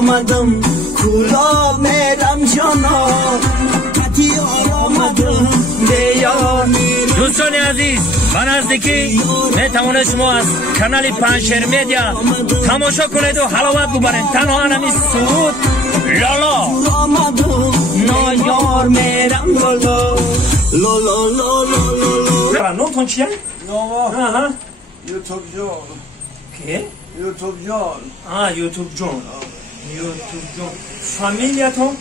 آمدم کولا میرم جانا قطیار آمدم بیار دوستان عزیز من نزدیکی میتوانید شما از کانال پنشهر میدیا تماشا کنید و حلاوت ببرید. تنها همین سرود لالا آمدم نایار میرم لالا لالا لالا لالا نوتون چیه؟ نوما یوتیوب جان که؟ یوتیوب جان یوتیوب جان یوتیوب جان فامیلیاتون؟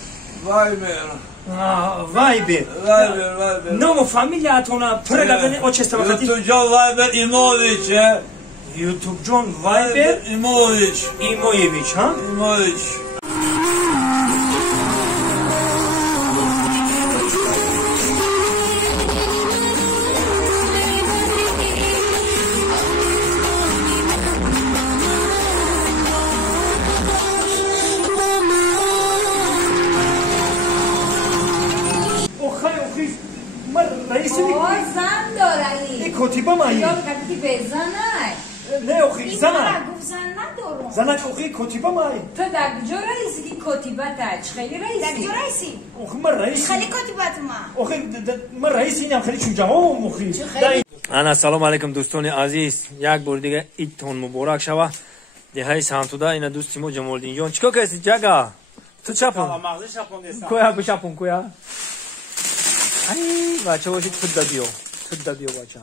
وایبر نام فامیلیاتون پرگردنی او چه استفاده؟ یوتیوب جان وایبر ایمویچه یوتیوب جان وایبر ایمویچ ها؟ ایمویچ زن داره این کتیبه مایی یا کتی به زنه نه اخی زنه گفت زن ندارم زنه اخی کتیبه مایی تو در کجا رئیسی که کتیبه تا خیلی رئیسی در کجا رئیسی؟ اخی من رئیسی خیلی کتیبت ما اخی من رئیسی اینم خیلی چون جواب اخی انا سلام علیکم دوستان عزیز یک بار دیگه ایدتون مبارک شوه دههای سانتودا اینا دوستی ما جمال دین جان چیکار کسی جگا تو چپون کویا بشپون کویا ای بچه باشید خود دادیو بچه